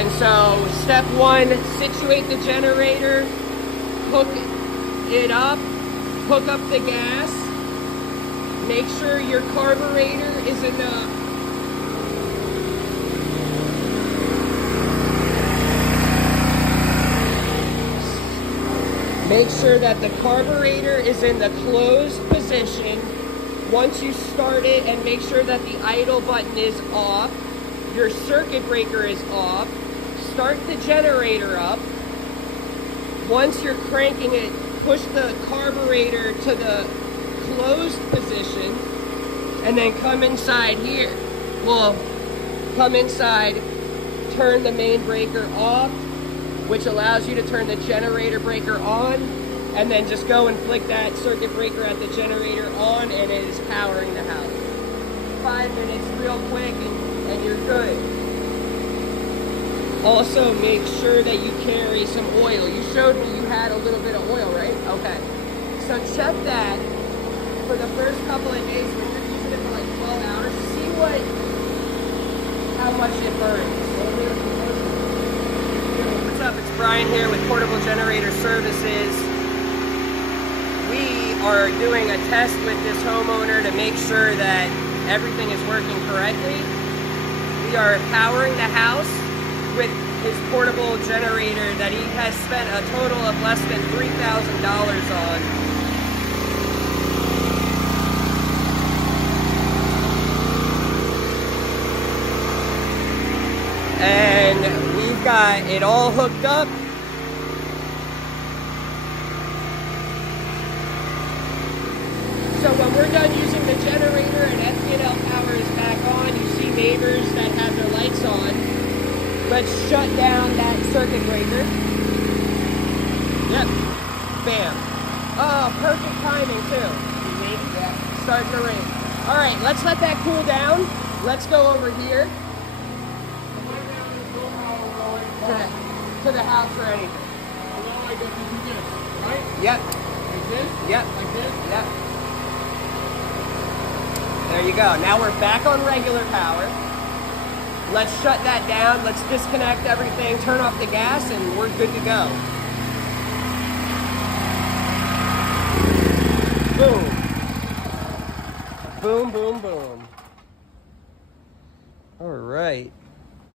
And so step one, situate the generator, hook it up, hook up the gas, make sure your carburetor is enough. Make sure that the carburetor is in the closed position. Once you start it, and make sure that the idle button is off, your circuit breaker is off, start the generator up. Once you're cranking it, push the carburetor to the closed position, and then come inside here. Well, come inside, turn the main breaker off, which allows you to turn the generator breaker on, and then just go and flick that circuit breaker at the generator on, and it is powering the house. 5 minutes real quick, and you're good. Also, make sure that you carry some oil. You showed me you had a little bit of oil, right? Okay. So check that for the first couple of days when you're using it for like 12 hours. See how much it burns. What's up? It's Brian here with Portable Generator Services. We are doing a test with this homeowner to make sure that everything is working correctly. We are powering the house with his portable generator that he has spent a total of less than $3,000 on. And we've got it all hooked up. So when we're done using the generator and FPL power is back on, you see neighbors that have their lights on. Let's shut down that circuit breaker. Yep. Bam. Oh, perfect timing too. Yeah. Starting to rain. All right, let's let that cool down. Let's go over here. To the house or anything. I guess you do this, right? Yep. Like this? Yep. Like this? Yep. There you go. Now we're back on regular power. Let's shut that down. Let's disconnect everything, turn off the gas, and we're good to go. Boom. Boom, boom, boom. All right.